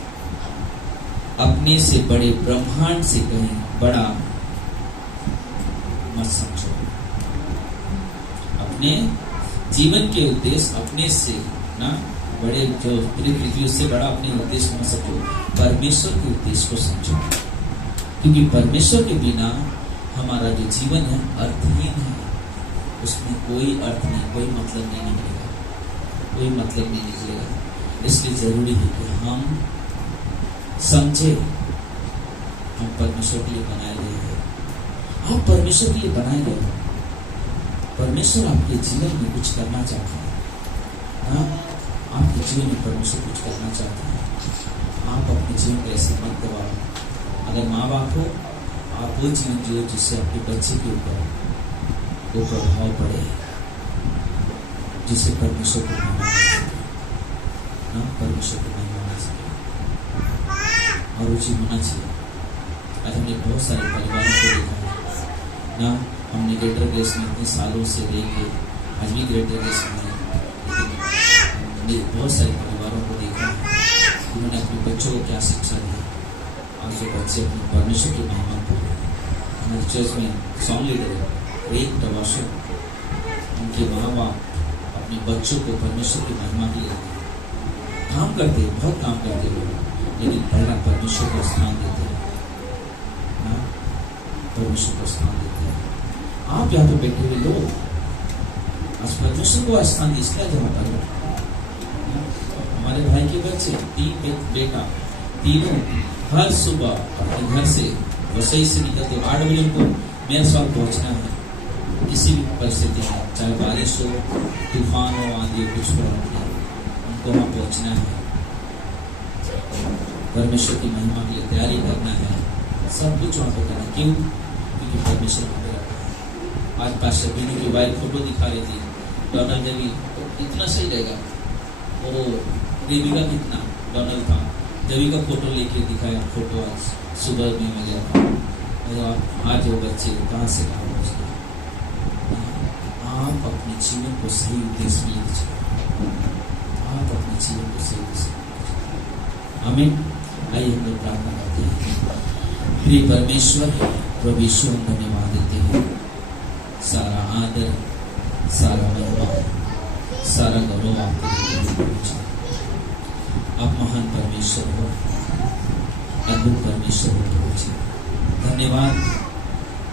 अपने से बड़े ब्रह्मांड से कहीं बड़ा मत समझो। अपने जीवन के उद्देश्य अपने से ना बड़े जो पूरी पृथ्वी उससे बड़ा अपने उद्देश्य न समझो, परमेश्वर के उद्देश्य को समझो, क्योंकि परमेश्वर के बिना हमारा जो जीवन है अर्थहीन है, उसमें कोई अर्थ नहीं, कोई मतलब नहीं निकलेगा, कोई मतलब नहीं निकलेगा। इसलिए जरूरी है कि हम समझे हम परमेश्वर के लिए बनाए गए हैं। आप परमेश्वर के लिए बनाए गए हो। परमेश्वर आपके जीवन में कुछ करना चाहता है ना, आपके जीवन में परमेश्वर कुछ करना चाहता है। आप अपने जीवन को ऐसे मत गवाओ। अगर माँ बाप हो, आप वो जीवन जियो जिससे आपके बच्चे के ऊपर वो प्रभाव पड़े, जिससे परमेश्वर को महिमा मिल सके ना, परमेश्वर को महिमा मिल सके और वो चीज होना चाहिए। आज हमने बहुत सारे परिवारों को देखा है ना, हमने ग्रेटर ग्रेस में इतने सालों से देखे, आज भी ग्रेटर ग्रेस में हमने बहुत सारे परिवारों को देखा है, उन्होंने अपने बच्चों को क्या शिक्षा दी। आज जो बच्चे अपने परमेश्वर की महिमा को, हमारे चर्च में सॉन्ग लीडर है एक टवाशो, उनके माँ बाप अपने बच्चों को परमेश्वर की महिमा के लिए काम करते हैं, बहुत काम करते हैं, लेकिन पहला परमेश्वर को स्थान देते हैं ना, परमेश्वर को स्थान देते हैं। आप यहाँ पे बैठे हुए लोग आज परमेश्वर को स्थान इसलिए जमा करो। हमारे भाई के बच्चे 3 बेटा, तीनों हर सुबह अपने घर से वसई से निकलते 8 बजे उनको मेरे साथ पहुंचना है। किसी भी परिस्थिति में, चाहे बारिश हो, तूफान हो, आंधी, कुछ हो, उनको वहां पहुंचना है, परमेश्वर की महिमा के लिए तैयारी करना है, सब कुछ वहां पर करना। क्यों? क्योंकि परमेश्वर वहां पर रहता है। आज पास्टर बीनू की वाइफ फोटो दिखा रही थी, डोनाल्ड देवी तो कितना सही रहेगा, वो देवी का कितना डोनाल्ड था, देवी का फोटो लेके दिखाया, फोटो आज सुबह में मैं गया था। आज वो बच्चे कहाँ से कहाँ पहुँच गए। आप अपने जीवन को सही उद्देश्य में लीजिए, आप अपने जीवन को सही उद्देश्य में। आमीन। आइए हम लोग प्रार्थना करते हैं। प्रिय परमेश्वर, प्रभु यीशु हम धन्यवाद देते हैं। सारा आदर, सारा महिमा, सारा गौरव आपको। आप महान परमेश्वर हो, अद्भुत परमेश्वर हो प्रभु जी। धन्यवाद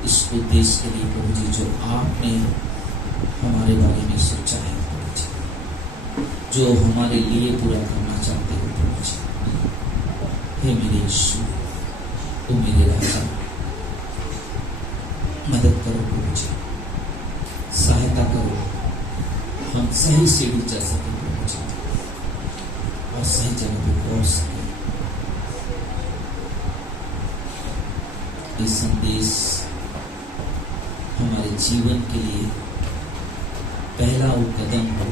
इस उद्देश्य के लिए प्रभु जी, जो आपने हमारे बारे में सोचा है प्रभु जी, जो हमारे लिए पूरा करना चाहते हो प्रभु जी। हे मेरे यीशु, ओ मेरे राजा, मदद करो प्रभु जी, सहायता करो, हम सही सीढ़ी चल सके प्रभु जी और सही जगह पे पहुंच सके। ये संदेश हमारे जीवन के लिए पहला वो कदम हो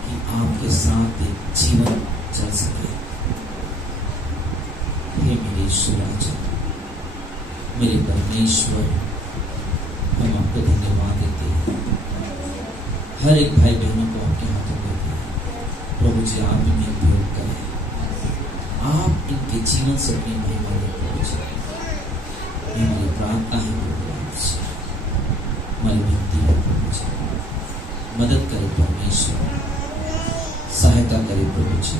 कि आपके साथ एक जीवन चल सके। हे मेरे यीशु राजा, मेरे परमेश्वर, हम आपको धन्यवाद देते हैं। हर एक भाई बहनों को आपके हाथों में देते हैं प्रभु जी। आप इन्हें उपयोग करें, आप इनके जीवन से अपनी महिमा लें प्रभु जी। हमारी प्रार्थना है प्रभु आपसे, हमारी विनती है प्रभु जी, मदद करे परमेश्वर, सहायता करे प्रभु जी।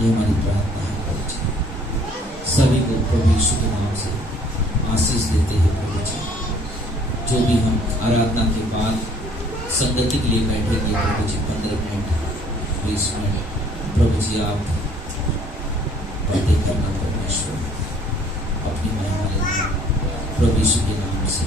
ये हमारी प्रार्थना है प्रभु जी। सभी को प्रभु यीशु के नाम से आशीष देते हैं प्रभु जी। जो भी हम आराधना के बाद संगति के लिए बैठेंगे प्रभु जी, 15 मिनट 20 मिनट प्रभु जी, आप बातें करना परमेश्वर, अपनी महिमा लेना प्रभु यीशु के नाम से।